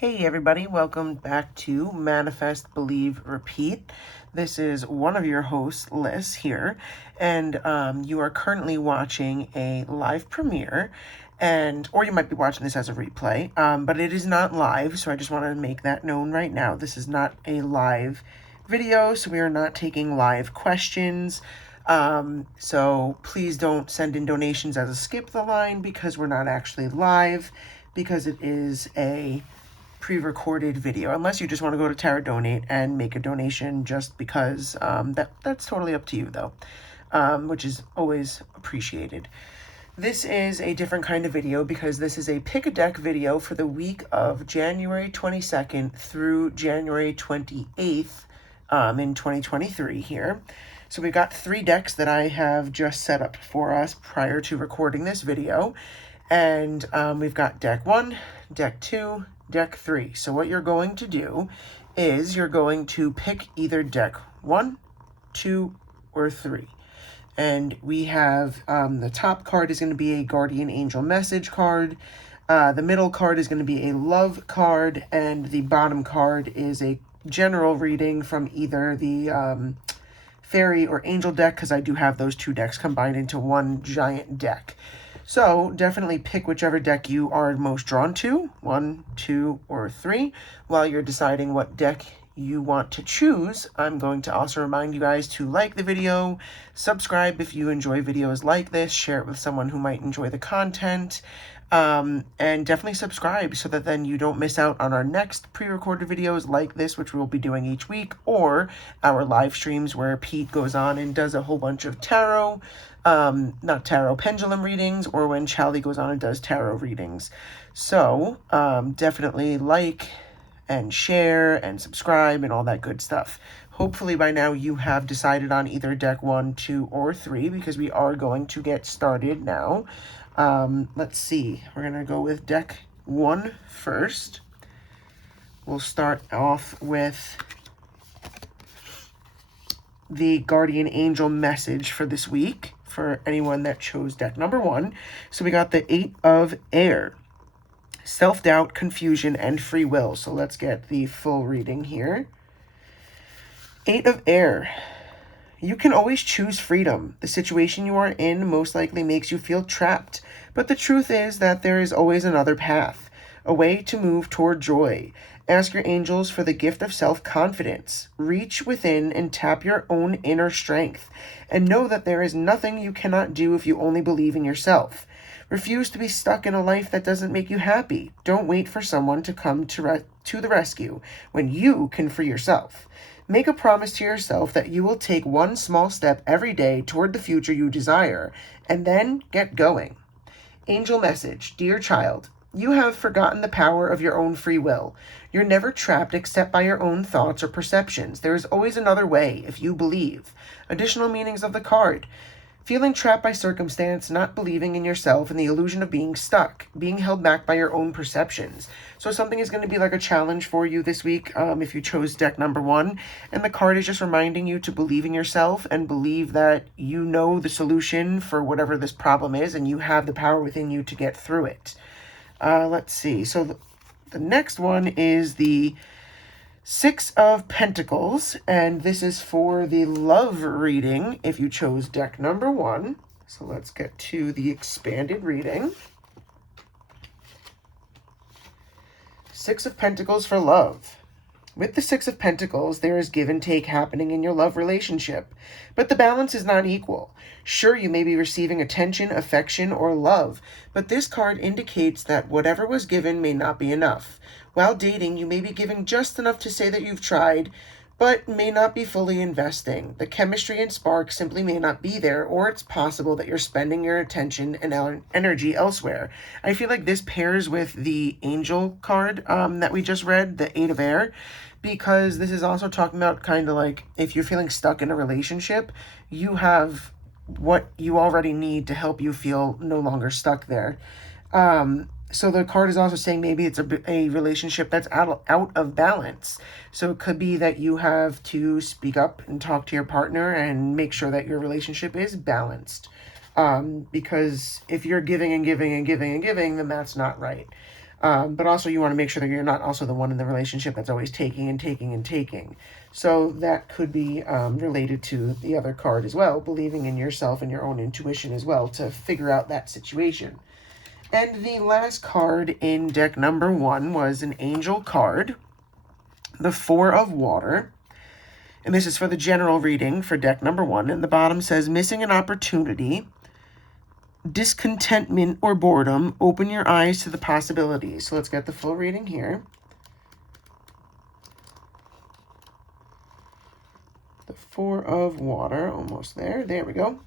Hey everybody, welcome back to Manifest, Believe, Repeat. This is one of your hosts, Liz, here, and you are currently watching a live premiere, or you might be watching this as a replay, but it is not live, so I just want to make that known right now. This is not a live video, so we are not taking live questions. So please don't send in donations as a skip the line because we're not actually live, because it is a pre-recorded video, unless you just want to go to Terra Donate and make a donation just because. That's totally up to you though, which is always appreciated. This is a different kind of video because this is a pick a deck video for the week of January 22nd through January 28th in 2023 here. So we've got 3 decks that I have just set up for us prior to recording this video. And we've got deck 1, deck 2, deck 3. So what you're going to do is you're going to pick either deck 1, 2, or 3. And we have the top card is going to be a Guardian Angel message card. The middle card is going to be a love card. And the bottom card is a general reading from either the fairy or angel deck, because I do have those 2 decks combined into one giant deck. So definitely pick whichever deck you are most drawn to, 1, 2, or 3. While you're deciding what deck you want to choose, I'm going to also remind you guys to like the video, subscribe if you enjoy videos like this, share it with someone who might enjoy the content, and definitely subscribe so that then you don't miss out on our next pre-recorded videos like this, which we'll be doing each week, or our live streams where Pete goes on and does a whole bunch of tarot, not tarot, pendulum readings, or when Charlie goes on and does tarot readings. So definitely like and share and subscribe and all that good stuff. Hopefully by now you have decided on either deck 1, 2, or 3, because we are going to get started now. Let's see. We're going to go with deck 1 first. We'll start off with the Guardian Angel message for this week for anyone that chose deck number 1. So we got the 8 of Air. Self-doubt, confusion, and free will. So let's get the full reading here. 8 of Air. You can always choose freedom. The situation you are in most likely makes you feel trapped, but the truth is that there is always another path, a way to move toward joy. Ask your angels for the gift of self-confidence. Reach within and tap your own inner strength, and know that there is nothing you cannot do if you only believe in yourself. Refuse to be stuck in a life that doesn't make you happy. Don't wait for someone to come to the rescue when you can free yourself. Make a promise to yourself that you will take one small step every day toward the future you desire, and then get going. Angel message. Dear child, you have forgotten the power of your own free will. You're never trapped except by your own thoughts or perceptions. There is always another way if you believe. Additional meanings of the card. Feeling trapped by circumstance, not believing in yourself, and the illusion of being stuck, being held back by your own perceptions. So something is going to be like a challenge for you this week if you chose deck number 1. And the card is just reminding you to believe in yourself and believe that you know the solution for whatever this problem is, and you have the power within you to get through it. Let's see. So the next one is the 6 of Pentacles, and this is for the love reading if you chose deck number 1. So let's get to the expanded reading. 6 of Pentacles for love. With the 6 of Pentacles, there is give and take happening in your love relationship, but the balance is not equal. Sure, you may be receiving attention, affection, or love, but this card indicates that whatever was given may not be enough. While dating, you may be giving just enough to say that you've tried, but may not be fully investing. The chemistry and spark simply may not be there, or it's possible that you're spending your attention and energy elsewhere. I feel like this pairs with the Angel card that we just read, the 8 of Air, because this is also talking about kind of like if you're feeling stuck in a relationship, you have what you already need to help you feel no longer stuck there. So the card is also saying maybe it's a relationship that's out of balance. So it could be that you have to speak up and talk to your partner and make sure that your relationship is balanced. Because if you're giving and giving and giving and giving, then that's not right. But also you want to make sure that you're not also the one in the relationship that's always taking and taking and taking. So that could be related to the other card as well, believing in yourself and your own intuition as well to figure out that situation. And the last card in deck number 1 was an angel card, the Four of Water. And this is for the general reading for deck number 1. And the bottom says, missing an opportunity, discontentment, or boredom, open your eyes to the possibilities. So let's get the full reading here. The Four of Water, almost there. There we go.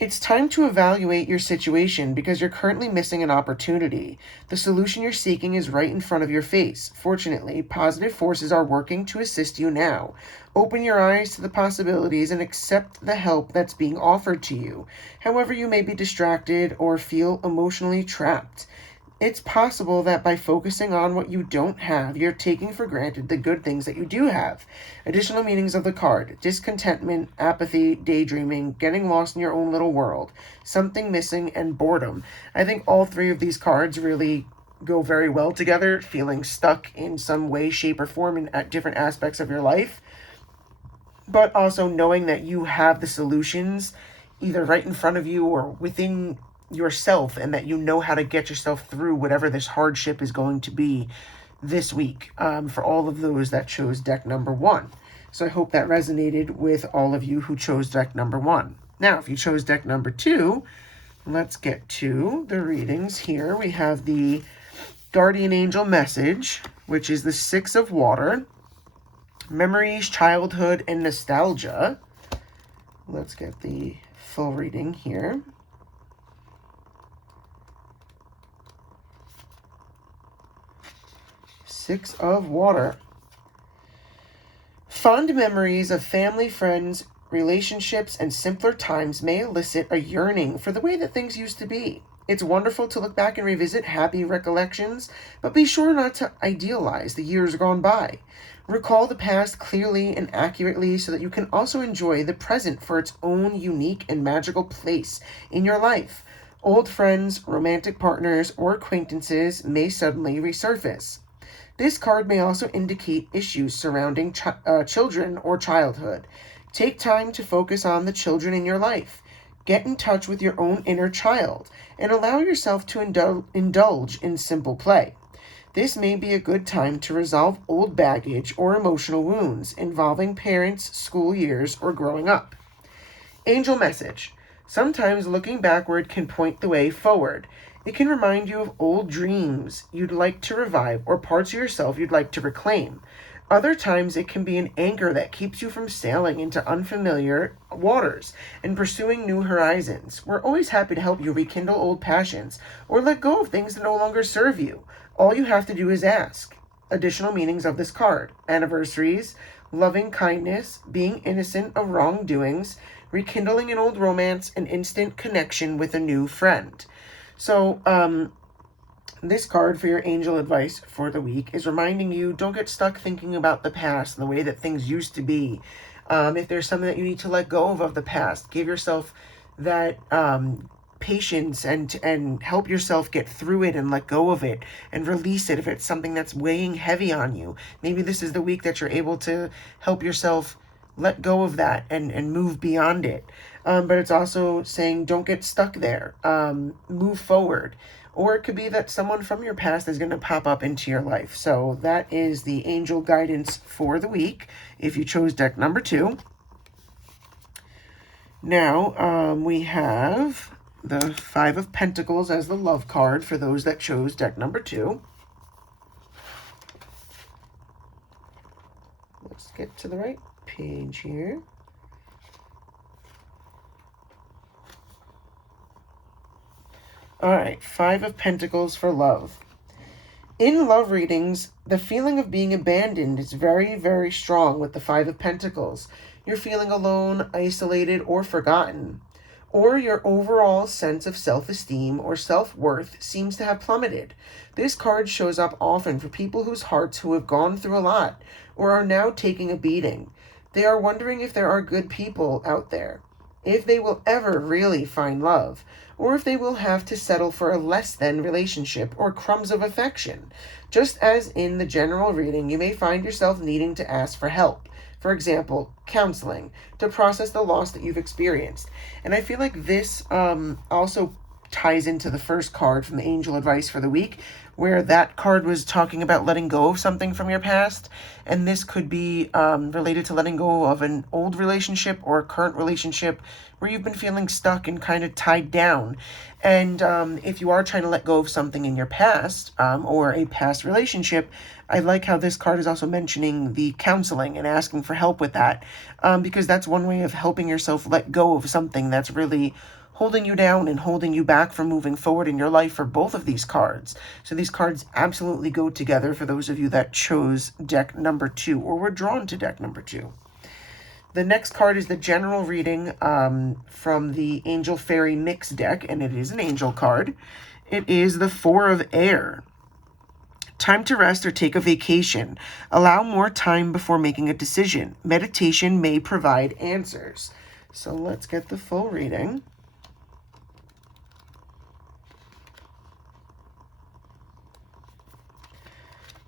It's time to evaluate your situation because you're currently missing an opportunity. The solution you're seeking is right in front of your face. Fortunately, positive forces are working to assist you now. Open your eyes to the possibilities and accept the help that's being offered to you. However, you may be distracted or feel emotionally trapped. It's possible that by focusing on what you don't have, you're taking for granted the good things that you do have. Additional meanings of the card: discontentment, apathy, daydreaming, getting lost in your own little world, something missing, and boredom. I think all three of these cards really go very well together, feeling stuck in some way, shape, or form at different aspects of your life, but also knowing that you have the solutions either right in front of you or within yourself, and that you know how to get yourself through whatever this hardship is going to be this week, for all of those that chose deck number 1. So I hope that resonated with all of you who chose deck number 1. Now, if you chose deck number 2, let's get to the readings here. We have the Guardian Angel Message, which is the Six of Water, memories, childhood, and nostalgia. Let's get the full reading here. Six of Water. Fond memories of family, friends, relationships, and simpler times may elicit a yearning for the way that things used to be. It's wonderful to look back and revisit happy recollections, but be sure not to idealize the years gone by. Recall the past clearly and accurately so that you can also enjoy the present for its own unique and magical place in your life. Old friends, romantic partners, or acquaintances may suddenly resurface. This card may also indicate issues surrounding children or childhood. Take time to focus on the children in your life. Get in touch with your own inner child and allow yourself to indulge in simple play. This may be a good time to resolve old baggage or emotional wounds involving parents, school years, or growing up. Angel Message. Sometimes looking backward can point the way forward. It can remind you of old dreams you'd like to revive or parts of yourself you'd like to reclaim. Other times it can be an anchor that keeps you from sailing into unfamiliar waters and pursuing new horizons. We're always happy to help you rekindle old passions or let go of things that no longer serve you. All you have to do is ask. Additional meanings of this card: anniversaries, loving kindness, being innocent of wrongdoings, rekindling an old romance, and instant connection with a new friend. So, this card for your angel advice for the week is reminding you, don't get stuck thinking about the past and the way that things used to be. If there's something that you need to let go of the past, give yourself that patience and help yourself get through it and let go of it and release it if it's something that's weighing heavy on you. Maybe this is the week that you're able to help yourself let go of that and move beyond it. But it's also saying don't get stuck there. Move forward. Or it could be that someone from your past is going to pop up into your life. So that is the angel guidance for the week if you chose deck number 2. Now we have the Five of Pentacles as the love card for those that chose deck number 2. Let's get to the right page here. All right, Five of Pentacles for love. In love readings, the feeling of being abandoned is very, very strong with the Five of Pentacles. You're feeling alone, isolated, or forgotten. Or your overall sense of self-esteem or self-worth seems to have plummeted. This card shows up often for people whose hearts who have gone through a lot or are now taking a beating. They are wondering if there are good people out there. if they will ever really find love, or if they will have to settle for a less than relationship or crumbs of affection. Just as in the general reading, you may find yourself needing to ask for help. For example, counseling, to process the loss that you've experienced. And I feel like this also ties into the first card from the angel advice for the week, where that card was talking about letting go of something from your past. And this could be related to letting go of an old relationship or a current relationship where you've been feeling stuck and kind of tied down. And if you are trying to let go of something in your past or a past relationship, I like how this card is also mentioning the counseling and asking for help with that, because that's one way of helping yourself let go of something that's really holding you down and holding you back from moving forward in your life for both of these cards. So these cards absolutely go together for those of you that chose deck number 2 or were drawn to deck number 2. The next card is the general reading from the Angel Fairy Mix deck, and it is an angel card. It is the Four of Air. Time to rest or take a vacation. Allow more time before making a decision. Meditation may provide answers. So let's get the full reading.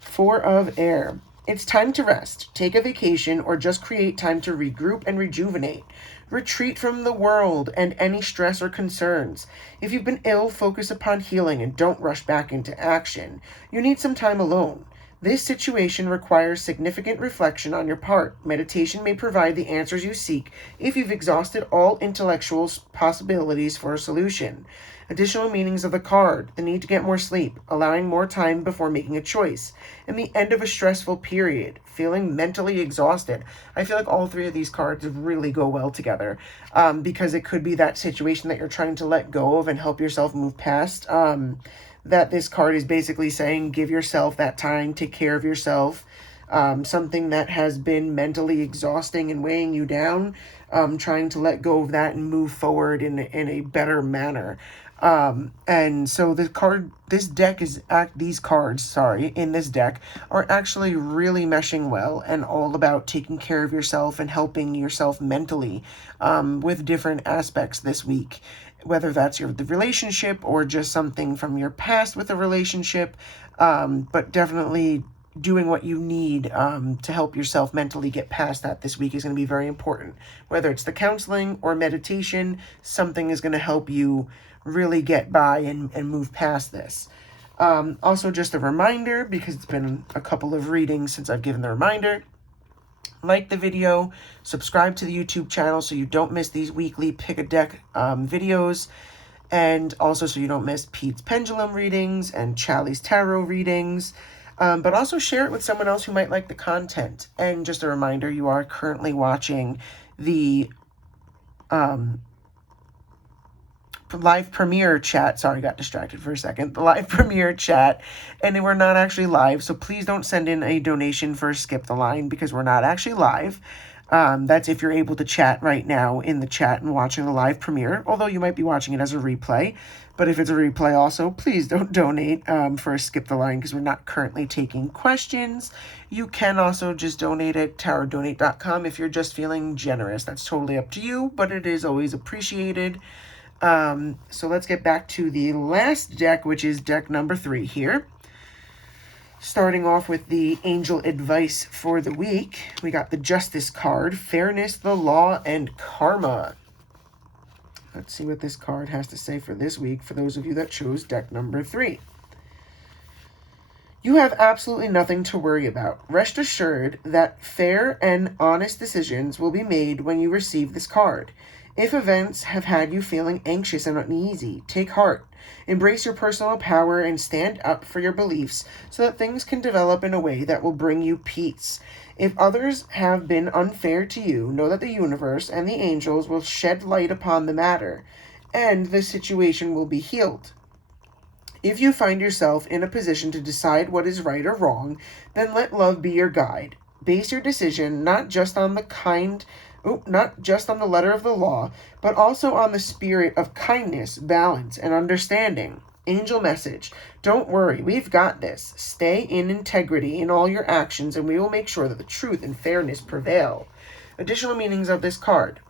Four of Air. It's time to rest, take a vacation, or just create time to regroup and rejuvenate. Retreat from the world and any stress or concerns. If you've been ill, focus upon healing and don't rush back into action. You need some time alone. This situation requires significant reflection on your part. Meditation may provide the answers you seek if you've exhausted all intellectual possibilities for a solution. Additional meanings of the card: the need to get more sleep, allowing more time before making a choice, and the end of a stressful period, feeling mentally exhausted. I feel like all three of these cards really go well together because it could be that situation that you're trying to let go of and help yourself move past. That this card is basically saying, give yourself that time, take care of yourself. Something that has been mentally exhausting and weighing you down, trying to let go of that and move forward in a better manner. And so these cards in this deck are actually really meshing well and all about taking care of yourself and helping yourself mentally, with different aspects this week, whether that's the relationship or just something from your past with a relationship, but definitely doing what you need to help yourself mentally get past that this week is going to be very important. Whether it's the counseling or meditation, something is going to help you really get by and move past this. Also, just a reminder, because it's been a couple of readings since I've given the reminder, like the video, subscribe to the YouTube channel so you don't miss these weekly Pick a Deck videos, and also so you don't miss Pete's Pendulum readings and Chally's Tarot readings. But also share it with someone else who might like the content. And just a reminder, you are currently watching the live premiere chat. Sorry, got distracted for a second. The live premiere chat, and we're not actually live, so please don't send in a donation for Skip the Line because we're not actually live. That's if you're able to chat right now in the chat and watching the live premiere, although you might be watching it as a replay. But if it's a replay also, please don't donate for Skip the Line because we're not currently taking questions. You can also just donate at tarotdonate.com if you're just feeling generous. That's totally up to you, but it is always appreciated. So let's get back to the last deck, which is deck number 3 here. Starting off with the angel advice for the week, we got the Justice card, Fairness, the Law, and Karma. Let's see what this card has to say for this week for those of you that chose deck number 3. You have absolutely nothing to worry about. Rest assured that fair and honest decisions will be made when you receive this card. If events have had you feeling anxious and uneasy, take heart. Embrace your personal power and stand up for your beliefs so that things can develop in a way that will bring you peace. If others have been unfair to you, know that the universe and the angels will shed light upon the matter, and the situation will be healed. If you find yourself in a position to decide what is right or wrong, then let love be your guide. Base your decision not just on the letter of the law, but also on the spirit of kindness, balance, and understanding. Angel message: don't worry, we've got this. Stay in integrity in all your actions, and we will make sure that the truth and fairness prevail. Additional meanings of this card: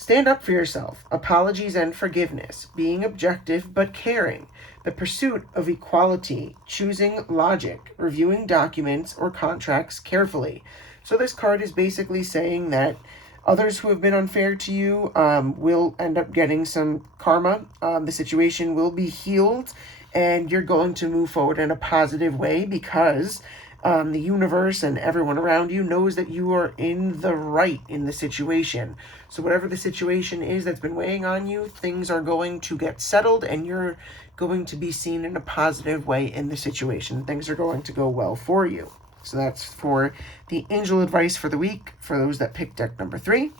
Stand up for yourself. Apologies and forgiveness. Being objective but caring. The pursuit of equality. Choosing logic. Reviewing documents or contracts carefully. So this card is basically saying that others who have been unfair to you will end up getting some karma. The situation will be healed, and you're going to move forward in a positive way because the universe and everyone around you knows that you are in the right in the situation. So whatever the situation is that's been weighing on you, things are going to get settled, and you're going to be seen in a positive way in the situation. Things are going to go well for you. So that's for the angel advice for the week for those that picked deck number 3.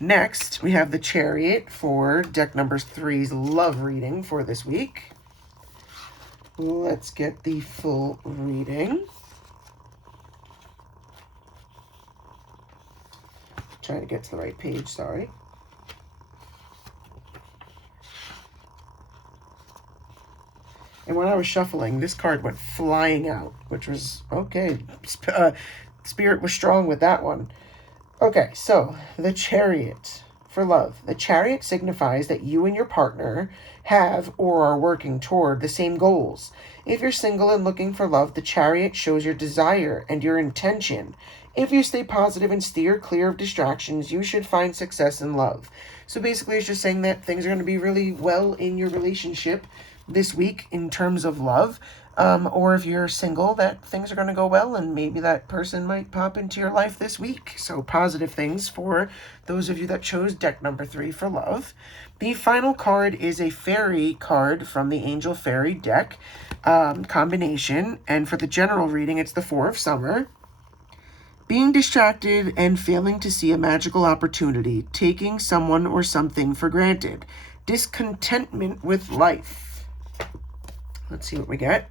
Next, we have the Chariot for deck number 3's love reading for this week. Let's get the full reading. Trying to get to the right page, sorry. And when I was shuffling, this card went flying out, which was okay. Spirit was strong with that one. Okay, so the Chariot for love. The Chariot signifies that you and your partner have or are working toward the same goals. If you're single and looking for love, the Chariot shows your desire and your intention. If you stay positive and steer clear of distractions, you should find success in love. So basically, it's just saying that things are going to be really well in your relationship this week in terms of love. Or if you're single, that things are going to go well, and maybe that person might pop into your life this week. So positive things for those of you that chose deck number 3 for love. The final card is a fairy card from the Angel Fairy deck combination. And for the general reading, it's the 4 of Summer. Being distracted and failing to see a magical opportunity, taking someone or something for granted, discontentment with life. Let's see what we get.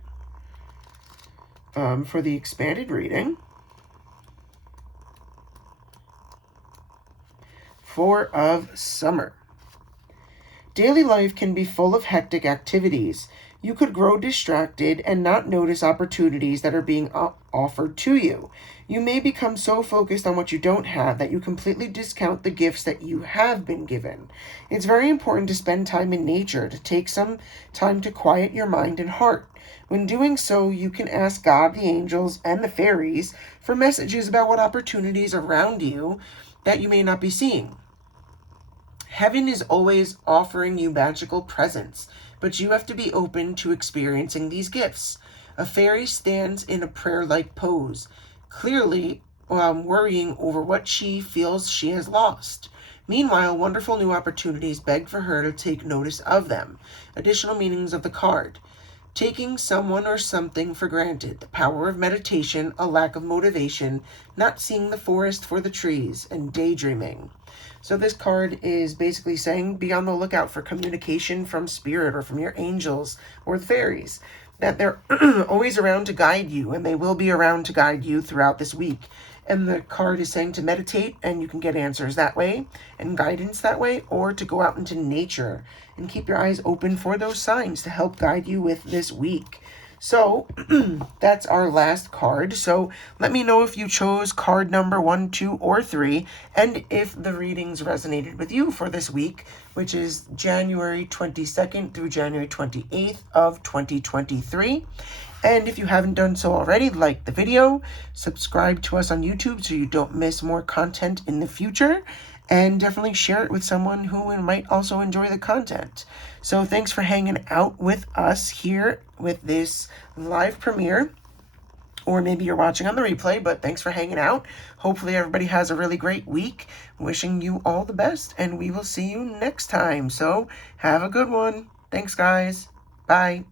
For the expanded reading, 4 of Summer. Daily life can be full of hectic activities. You could grow distracted and not notice opportunities that are being offered to you. You may become so focused on what you don't have that you completely discount the gifts that you have been given. It's very important to spend time in nature, to take some time to quiet your mind and heart. When doing so, you can ask God, the angels, and the fairies for messages about what opportunities around you that you may not be seeing. Heaven is always offering you magical presents, but you have to be open to experiencing these gifts. A fairy stands in a prayer-like pose, clearly worrying over what she feels she has lost. Meanwhile, wonderful new opportunities beg for her to take notice of them. Additional meanings of the card. Taking someone or something for granted, the power of meditation, a lack of motivation, not seeing the forest for the trees, and daydreaming. So this card is basically saying be on the lookout for communication from spirit or from your angels or the fairies, that they're always around to guide you, and they will be around to guide you throughout this week. And the card is saying to meditate, and you can get answers that way and guidance that way, or to go out into nature and keep your eyes open for those signs to help guide you with this week. So that's our last card. So let me know if you chose card number 1, 2, or 3, and if the readings resonated with you for this week, which is January 22nd through January 28th of 2023. And if you haven't done so already, like the video, subscribe to us on YouTube so you don't miss more content in the future, and definitely share it with someone who might also enjoy the content. So thanks for hanging out with us here with this live premiere, or maybe you're watching on the replay, but thanks for hanging out. Hopefully everybody has a really great week. Wishing you all the best, and we will see you next time. So have a good one. Thanks, guys. Bye.